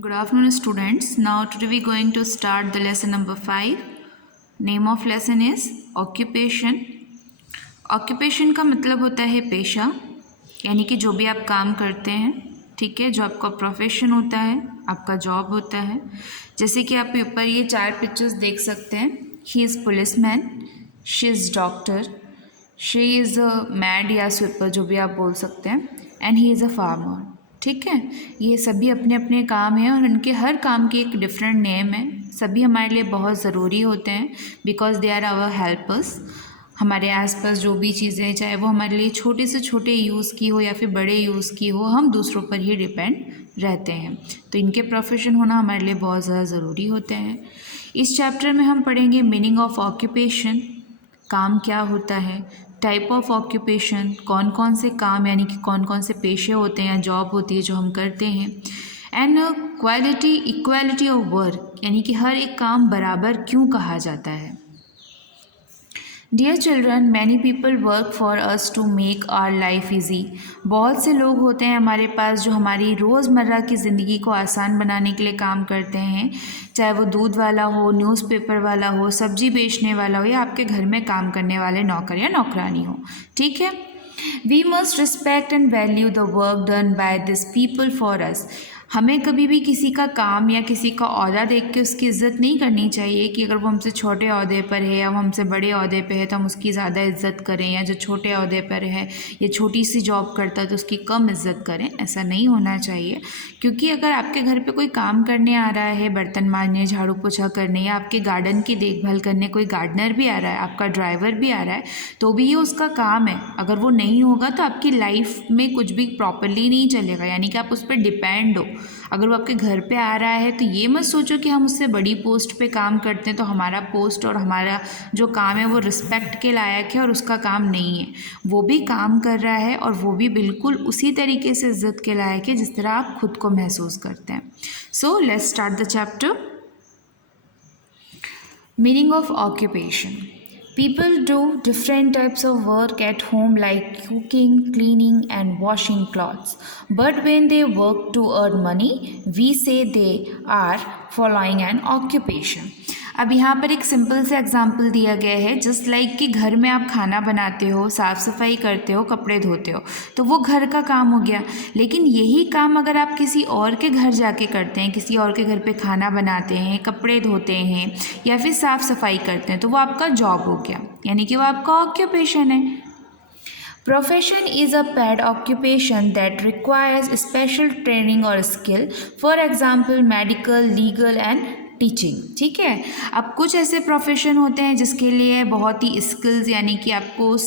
Good afternoon, students. Now, today we are going to start the lesson number 5. Name of lesson is occupation. Occupation का मतलब होता है पेशा, यानी कि जो भी आप काम करते हैं, ठीक है, जो आपका प्रोफेशन होता है, आपका जॉब होता है. जैसे कि आप ऊपर ये 4 पिक्चर्स देख सकते हैं. He is policeman, she is doctor, she is a mad या स्वीपर, जो भी आप बोल सकते हैं, and he is a farmer. ठीक है, ये सभी अपने अपने काम हैं और उनके हर काम की एक डिफरेंट नेम है. सभी हमारे लिए बहुत ज़रूरी होते हैं because they are our helpers. हमारे आसपास जो भी चीज़ें, चाहे वो हमारे लिए छोटे से छोटे यूज़ की हो या फिर बड़े यूज़ की हो, हम दूसरों पर ही डिपेंड रहते हैं. तो इनके प्रोफेशन होना हमारे लिए बहुत ज़्यादा ज़रूरी होते हैं. इस चैप्टर में हम पढ़ेंगे मीनिंग ऑफ ऑक्यूपेशन, काम क्या होता है, टाइप ऑफ ऑक्यूपेशन, कौन कौन से काम यानी कि कौन कौन से पेशे होते हैं या जॉब होती है जो हम करते हैं, and quality equality of work, यानी कि हर एक काम बराबर क्यों कहा जाता है. Dear children, many people work for us to make our life easy. बहुत से लोग होते हैं हमारे पास जो हमारी रोज़मर्रा की ज़िंदगी को आसान बनाने के लिए काम करते हैं. चाहे वो दूध वाला हो, न्यूज़पेपर वाला हो, सब्जी बेचने वाला हो या आपके घर में काम करने वाले नौकर या नौकरानी हो. ठीक है, we must respect and value the work done by this people for us. हमें कभी भी किसी का काम या किसी का ओहदा देख के उसकी इज़्ज़त नहीं करनी चाहिए कि अगर वो हमसे छोटे ओहदे पर है या वो हमसे बड़े ओहदे पे है तो हम उसकी ज़्यादा इज़्ज़त करें, या जो छोटे ओहदे पर है या छोटी सी जॉब करता है तो उसकी कम इज़्ज़त करें. ऐसा नहीं होना चाहिए, क्योंकि अगर आपके घर पे कोई काम करने आ रहा है, बर्तन मांजने, झाड़ू पोछा करने, या आपके गार्डन की देखभाल करने कोई गार्डनर भी आ रहा है, आपका ड्राइवर भी आ रहा है, तो भी ये उसका काम है. अगर वो नहीं होगा तो आपकी लाइफ में कुछ भी प्रॉपरली नहीं चलेगा, यानी कि आप उस पर डिपेंड हो. अगर वो आपके घर पे आ रहा है तो ये मत सोचो कि हम उससे बड़ी पोस्ट पे काम करते हैं तो हमारा पोस्ट और हमारा जो काम है वो रिस्पेक्ट के लायक है और उसका काम नहीं है. वो भी काम कर रहा है और वो भी बिल्कुल उसी तरीके से इज्जत के लायक है जिस तरह आप खुद को महसूस करते हैं. So let's start the chapter. Meaning of occupation. People do different types of work at home like cooking, cleaning and washing clothes. But when they work to earn money, we say they are following an occupation. अब यहाँ पर एक simple सा example दिया गया है, just like कि घर में आप खाना बनाते हो, साफ़ सफाई करते हो, कपड़े धोते हो, तो वो घर का काम हो गया. लेकिन यही काम अगर आप किसी और के घर जाके करते हैं, किसी और के घर पे खाना बनाते हैं, कपड़े धोते हैं या फिर साफ़ सफाई करते हैं, तो वो आपका जॉब हो गया, यानी कि वो आपका ऑक्यूपेशन है. Profession is a paid occupation that requires special training or skill, for example medical, legal and teaching. ठीक है, अब कुछ ऐसे प्रोफेशन होते हैं जिसके लिए बहुत ही स्किल्स, यानी कि आपको उस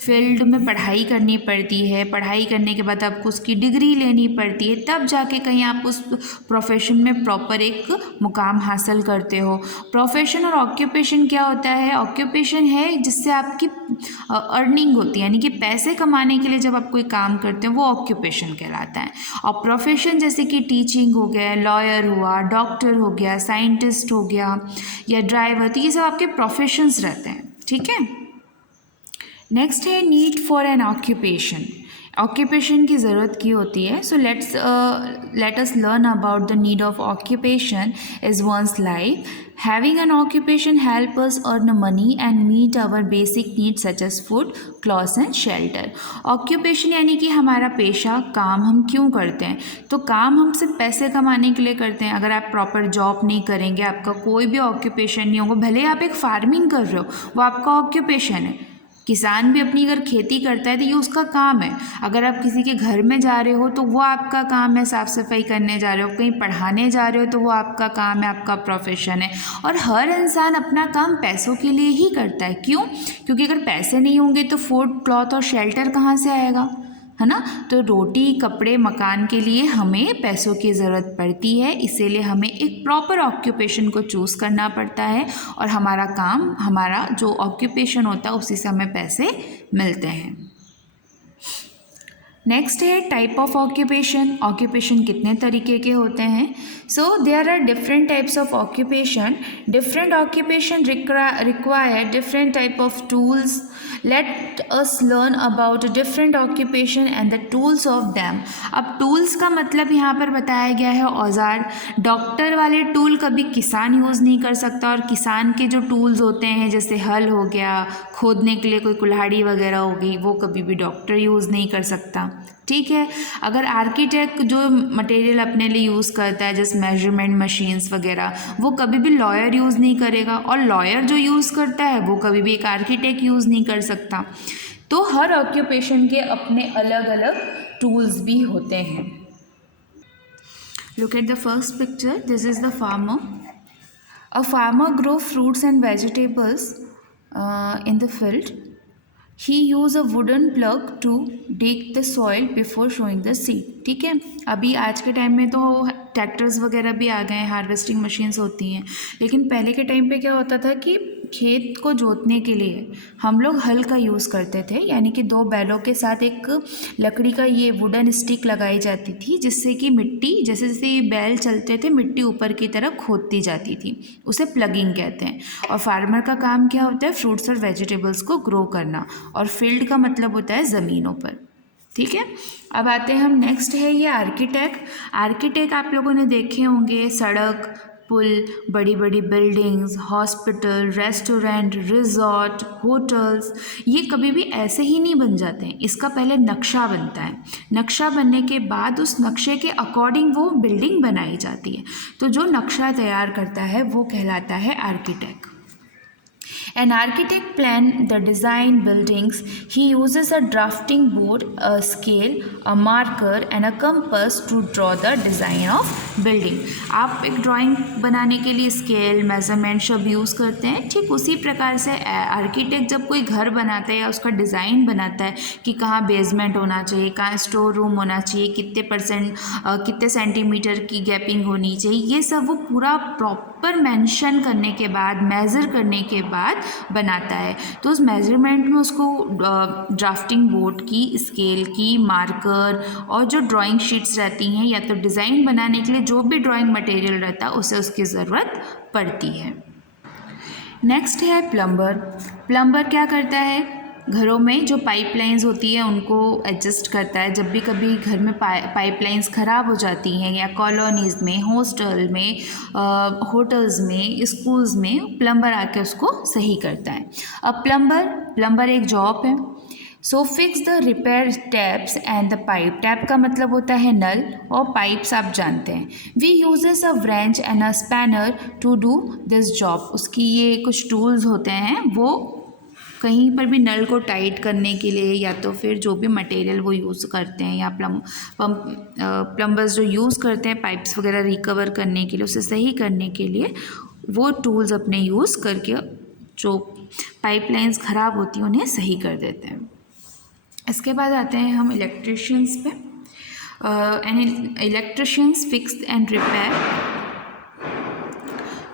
फील्ड में पढ़ाई करनी पड़ती है, पढ़ाई करने के बाद आपको उसकी डिग्री लेनी पड़ती है, तब जाके कहीं आप उस प्रोफेशन में प्रॉपर एक मुकाम हासिल करते हो. प्रोफेशन और ऑक्यूपेशन क्या होता है? ऑक्यूपेशन है जिससे आपकी अर्निंग होती है, यानी कि पैसे कमाने के लिए जब आप कोई काम करते हो वो ऑक्यूपेशन कहलाता है. और प्रोफेशन जैसे कि टीचिंग हो गया, लॉयर हुआ, डॉक्टर हो गया, साइंटिस्ट हो गया या ड्राइवर, तो ये सब आपके प्रोफेशंस रहते हैं. ठीक है, नेक्स्ट है need for an occupation. Occupation की ज़रूरत की होती है. So let us learn about the need of occupation is one's life. Having an occupation help us earn money and meet our basic needs such as food, clothes and shelter. Occupation यानी कि हमारा पेशा, काम हम क्यों करते हैं? तो काम हम सिर्फ पैसे कमाने के लिए करते हैं. अगर आप प्रॉपर जॉब नहीं करेंगे, आपका कोई भी ऑक्यूपेशन नहीं होगा, भले आप एक फार्मिंग कर रहे हो, वो आपका ऑक्यूपेशन है. किसान भी अपनी अगर खेती करता है तो ये उसका काम है. अगर आप किसी के घर में जा रहे हो तो वो आपका काम है, साफ़ सफाई करने जा रहे हो, कहीं पढ़ाने जा रहे हो तो वो आपका काम है, आपका प्रोफेशन है. और हर इंसान अपना काम पैसों के लिए ही करता है. क्यों? क्योंकि अगर पैसे नहीं होंगे तो फूड, क्लॉथ और शेल्टर कहाँ से आएगा, है ना? तो रोटी, कपड़े, मकान के लिए हमें पैसों की ज़रूरत पड़ती है. इसीलिए हमें एक प्रॉपर ऑक्यूपेशन को चूज़ करना पड़ता है और हमारा काम, हमारा जो ऑक्यूपेशन होता है उसी से हमें पैसे मिलते हैं. नेक्स्ट है टाइप ऑफ ऑक्यूपेशन। ऑक्यूपेशन कितने तरीके के होते हैं? So there are different types of occupation. Different occupation require different type of tools. Let us learn about different occupation and the tools of them. अब टूल्स का मतलब यहाँ पर बताया गया है औजार। डॉक्टर वाले टूल कभी किसान यूज़ नहीं कर सकता, और किसान के जो टूल्स होते हैं जैसे हल हो गया, खोदने के लिए कोई कुल्हाड़ी वगैरह हो गई, वो कभी भी डॉक्टर यूज़ नहीं कर सकता। ठीक है। अगर आर्किटेक्ट जो मटेरियल अपने लिए यूज़ करता है जैसे मेजरमेंट मशीन्स वगैरह, वो कभी भी लॉयर यूज़ नहीं करेगा, और लॉयर जो यूज़ करता है वो कभी भी एक आर्किटेक्ट यूज़ नहीं कर सकता। तो हर ऑक्यूपेशन के अपने अलग अलग टूल्स भी होते हैं। Look at the first picture, this is the farmer. A farmer grow fruits and vegetables in the field. He use a wooden plug to dig the soil before sowing the seed. ठीक है। अभी आज के time में तो tractors वगैरह भी आ गए हैं, हार्वेस्टिंग मशीन्स होती हैं, लेकिन पहले के टाइम पे क्या होता था कि खेत को जोतने के लिए हम लोग हल का यूज़ करते थे, यानी कि दो बैलों के साथ एक लकड़ी का ये वुडन स्टिक लगाई जाती थी, जिससे कि मिट्टी जैसे जैसे ये बैल चलते थे मिट्टी ऊपर की तरफ खोदती जाती थी। उसे प्लगिंग कहते हैं। और फार्मर का काम क्या होता है? फ्रूट्स और वेजिटेबल्स को ग्रो करना, और फील्ड का मतलब होता है ज़मीनों पर। ठीक है। अब आते हैं हम, नेक्स्ट है ये आर्किटेक्ट। आर्किटेक्ट आप लोगों ने देखे होंगे, सड़क, पुल, बड़ी बड़ी buildings, hospital, restaurant, resort, hotels, ये कभी भी ऐसे ही नहीं बन जाते हैं। इसका पहले नक्शा बनता है। नक्शा बनने के बाद उस नक्शे के अकॉर्डिंग वो बिल्डिंग बनाई जाती है। तो जो नक्शा तैयार करता है वो कहलाता है architect. An architect plan the design buildings. He uses a drafting board, a scale, a marker and a compass to draw the design of building. आप एक ड्राइंग बनाने के लिए स्केल, मेजरमेंट सब यूज़ करते हैं। ठीक उसी प्रकार से आर्किटेक्ट जब कोई घर बनाता है या उसका डिज़ाइन बनाता है कि कहाँ बेसमेंट होना चाहिए, कहाँ स्टोर रूम होना चाहिए, कितने सेंटीमीटर की गैपिंग होनी चाहिए, ये सब वो पूरा प्रॉपर मेंशन करने के बाद, मेज़र करने के बाद बनाता है। तो उस मेजरमेंट में उसको ड्राफ्टिंग बोर्ड की, स्केल की, मार्कर और जो ड्राइंग शीट्स रहती हैं या तो डिज़ाइन बनाने के लिए जो भी ड्राइंग मटेरियल रहता है उसे उसकी ज़रूरत पड़ती है। नेक्स्ट है प्लम्बर। प्लम्बर क्या करता है? घरों में जो पाइपलाइंस होती है उनको एडजस्ट करता है। जब भी कभी घर में पाइपलाइंस ख़राब हो जाती हैं या कॉलोनीज़ में, हॉस्टल में, होटल्स में, स्कूल्स में, प्लम्बर आके उसको सही करता है। अब प्लम्बर एक जॉब है। So fix the repair taps and the pipe. Tap का मतलब होता है नल, और पाइप्स आप जानते हैं। We uses a wrench and a spanner to do this job. उसकी ये कुछ टूल्स होते हैं, वो कहीं पर भी नल को टाइट करने के लिए या तो फिर जो भी मटेरियल वो यूज़ करते हैं, या प्लम्बर्स जो यूज़ करते हैं पाइप्स वगैरह रिकवर करने के लिए, उसे सही करने के लिए वो टूल्स अपने यूज़ करके जो पाइपलाइंस ख़राब होती हैं उन्हें सही कर देते हैं। इसके बाद आते हैं हम इलेक्ट्रिशियंस पे। And electricians fix and repair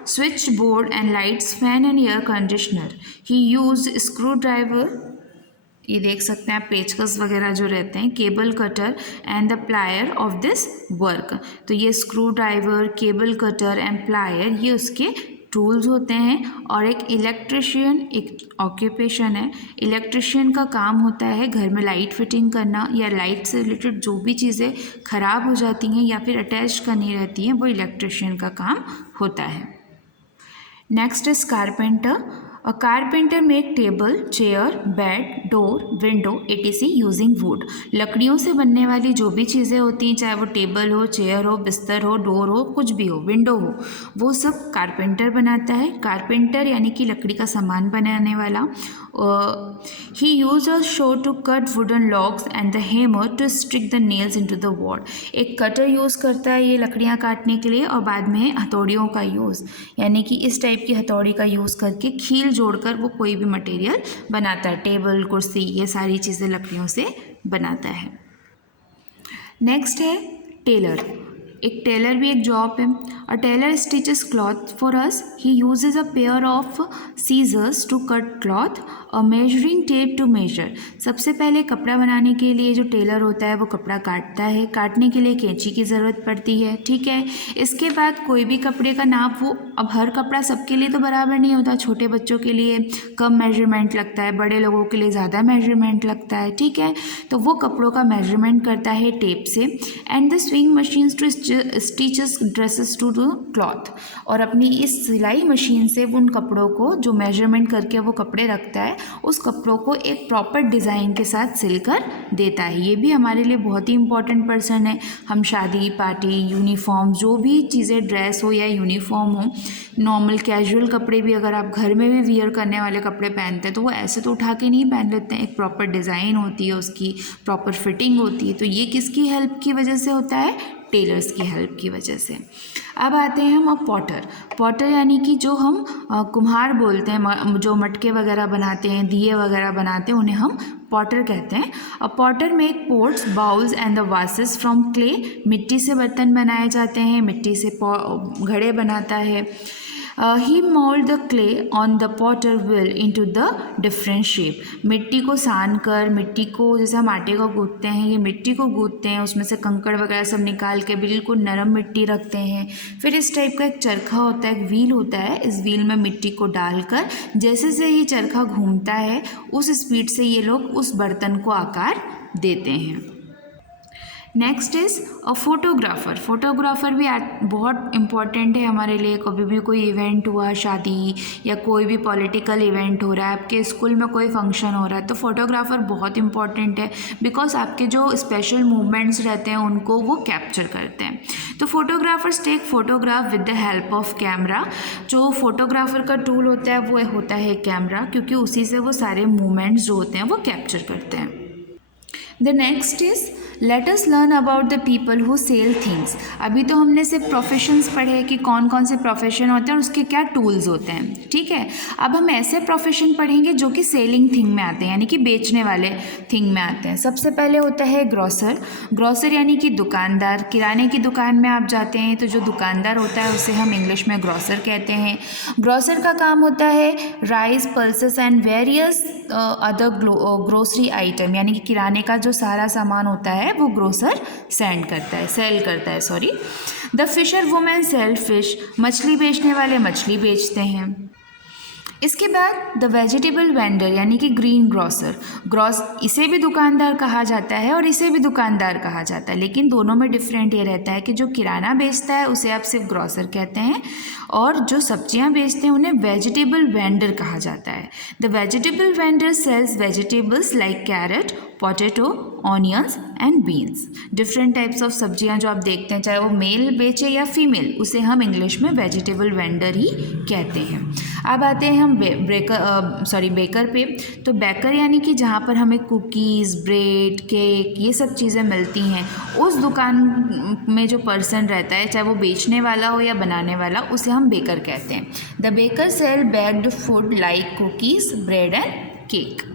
switch board and lights, fan and air conditioner. He use screw driver, ये देख सकते हैं आप पेचकस वगैरह जो रहते हैं, cable cutter and the plier of this work. तो ये screw driver, cable cutter and plier ये उसके टूल्स होते हैं। और एक इलेक्ट्रिशियन एक ऑक्यूपेशन है। इलेक्ट्रिशियन का काम होता है घर में लाइट फिटिंग करना, या लाइट से रिलेटेड जो भी चीज़ें ख़राब हो जाती हैं या फिर अटैच करनी रहती हैं वो इलेक्ट्रिशियन का काम होता है। Next is carpenter. A carpenter make table, chair, bed, door, window etc using would. लकड़ियों से बनने वाली जो भी चीज़ें होती हैं, चाहे वो टेबल हो, चेयर हो, बिस्तर हो, डोर हो, कुछ भी हो, विंडो हो, वो सब कारपेंटर बनाता है। कारपेंटर यानी कि लकड़ी का सामान बनाने वाला। He use a saw to cut wooden logs and the hammer to stick the nails into the wall. एक कटर यूज़ करता है ये लकड़ियाँ काटने के लिए, और बाद में हथौड़ियों का यूज़, यानी कि इस टाइप की हथौड़ी का यूज़ करके खील जोड़कर वो कोई भी मटेरियल बनाता है। टेबल, कुर्सी, ये सारी चीज़ें लकड़ियों से बनाता है। नेक्स्ट है टेलर। एक टेलर भी एक जॉब है। A tailor stitches cloth for us. He uses a pair of scissors to cut cloth. A measuring tape to measure. सबसे पहले कपड़ा बनाने के लिए जो टेलर होता है वो कपड़ा काटता है, काटने के लिए कैंची की ज़रूरत पड़ती है, ठीक है। इसके बाद कोई भी कपड़े का नाप, वो अब हर कपड़ा सबके लिए तो बराबर नहीं होता, छोटे बच्चों के लिए कम मेजरमेंट लगता है, बड़े लोगों के लिए ज़्यादा मेजरमेंट लगता है, ठीक है। तो वो कपड़ों का मेजरमेंट करता है टेप से। And the sewing machines to stitches dresses to the cloth. और अपनी इस सिलाई मशीन से वो उन कपड़ों को जो मेजरमेंट करके वो कपड़े रखता है, उस कपड़ों को एक प्रॉपर डिज़ाइन के साथ सिलकर देता है। ये भी हमारे लिए बहुत ही इंपॉर्टेंट पर्सन है। हम शादी पार्टी, यूनिफॉर्म, जो भी चीज़ें, ड्रेस हो या यूनिफॉर्म हो, नॉर्मल कैजुअल कपड़े भी अगर आप घर में भी वियर करने वाले कपड़े पहनते हैं तो वो ऐसे तो उठा के नहीं पहन लेते हैं, एक प्रॉपर डिज़ाइन होती है, उसकी प्रॉपर फिटिंग होती है। तो ये किसकी हेल्प की वजह से होता है? टेलर्स की हेल्प की वजह से। अब आते हैं हम पॉटर। पॉटर यानी कि जो हम कुम्हार बोलते हैं, जो मटके वगैरह बनाते हैं, दिए वगैरह बनाते हैं, उन्हें हम पॉटर कहते हैं। A potter make pots, bowls and the vases from clay. मिट्टी से बर्तन बनाए जाते हैं, मिट्टी से घड़े बनाता है। He mould the clay on the potter wheel into the different shape. मिट्टी को सान कर, मिट्टी को जैसे हम आटे को गूंथते हैं, ये मिट्टी को गूंथते हैं, उसमें से कंकड़ वगैरह सब निकाल के बिल्कुल नरम मिट्टी रखते हैं। फिर इस टाइप का एक चरखा होता है, एक व्हील होता है, इस व्हील में मिट्टी को डालकर जैसे से ये चरखा घूमता है उस स्पीड से ये लोग उस बर्तन को आकार देते हैं। Next is a photographer. Photographer भी बहुत इम्पॉर्टेंट है हमारे लिए। कभी भी कोई इवेंट हुआ, शादी या कोई भी पॉलिटिकल इवेंट हो रहा है, आपके स्कूल में कोई फंक्शन हो रहा है, तो फोटोग्राफ़र बहुत इम्पॉर्टेंट है, बिकॉज आपके जो स्पेशल मूवमेंट्स रहते हैं उनको वो कैप्चर करते हैं। तो photographers take photograph with the help of camera. जो फोटोग्राफ़र का टूल होता है वो होता है कैमरा, क्योंकि उसी से वो सारे मूवमेंट्स जो होते हैं वो कैप्चर करते हैं। The next is let us learn about the people who sell things. अभी तो हमने सिर्फ प्रोफेशंस पढ़े कि कौन कौन से प्रोफेशन होते हैं और उसके क्या टूल्स होते हैं, ठीक है। अब हम ऐसे प्रोफेशन पढ़ेंगे जो कि सेलिंग थिंग में आते हैं, यानी कि बेचने वाले थिंग में आते हैं। सबसे पहले होता है ग्रोसर। ग्रोसर यानी कि दुकानदार। किराने की दुकान में आप जाते हैं तो जो दुकानदार होता है उसे हम इंग्लिश में ग्रोसर कहते हैं। ग्रोसर का काम होता है rice, pulses and various other grocery item, यानी कि किराने का जो सारा सामान होता है वो ग्रोसर सेल करता है sorry. The fisherwomen sell fish. मछली बेचने वाले मछली बेचते हैं। इसके बाद द वेजिटेबल वेंडर यानी कि ग्रीन ग्रोसर। इसे भी दुकानदार कहा जाता है और इसे भी दुकानदार कहा जाता है, लेकिन दोनों में डिफरेंट ये रहता है कि जो किराना बेचता है उसे आप सिर्फ ग्रोसर कहते हैं, और जो सब्जियां बेचते हैं उन्हें वेजिटेबल वेंडर कहा जाता है। The vegetable vendor sells vegetables like carrot, potato, onions and beans. Different types of सब्जियां जो आप देखते हैं, चाहे वो मेल बेचे या फीमेल, उसे हम इंग्लिश में वेजिटेबल वेंडर ही कहते हैं। अब आते हैं हम बेकर पे। तो बेकर यानी कि जहाँ पर हमें कुकीज़, ब्रेड, केक, ये सब चीज़ें मिलती हैं, उस दुकान में जो पर्सन रहता है, चाहे वो बेचने वाला हो या बनाने वाला, उसे हम बेकर कहते हैं। The baker sell baked food like cookies, bread and cake.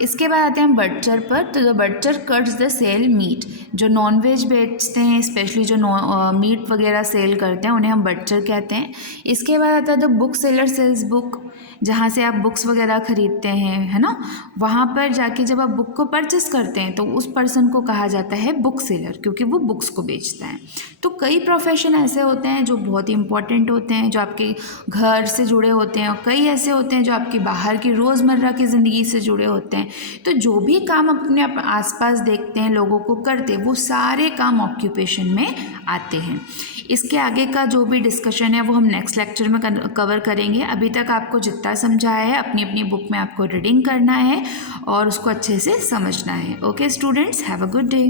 इसके बाद आते हैं हम बटचर पर। तो the butcher cuts the sell meat. जो नॉन वेज बेचते हैं, स्पेशली जो मीट वगैरह सेल करते हैं, उन्हें हम बटचर कहते हैं। इसके बाद आता है the book seller sales book. जहाँ से आप बुक्स वगैरह ख़रीदते हैं, है ना, वहाँ पर जाके जब आप बुक को परचेस करते हैं तो उस पर्सन को कहा जाता है बुक सेलर, क्योंकि वो बुक्स को बेचता है। तो कई प्रोफेशन ऐसे होते हैं जो बहुत ही इंपॉर्टेंट होते हैं, जो आपके घर से जुड़े होते हैं, और कई ऐसे होते हैं जो आपकी बाहर की रोज़मर्रा की ज़िंदगी से जुड़े होते हैं। तो जो भी काम अपने आसपास देखते हैं लोगों को करते, वो सारे काम ऑक्यूपेशन में आते हैं। इसके आगे का जो भी डिस्कशन है वो हम नेक्स्ट लेक्चर में कवर करेंगे। अभी तक आपको जितना समझाया है, अपनी अपनी बुक में आपको रीडिंग करना है और उसको अच्छे से समझना है। Okay students, have a good day.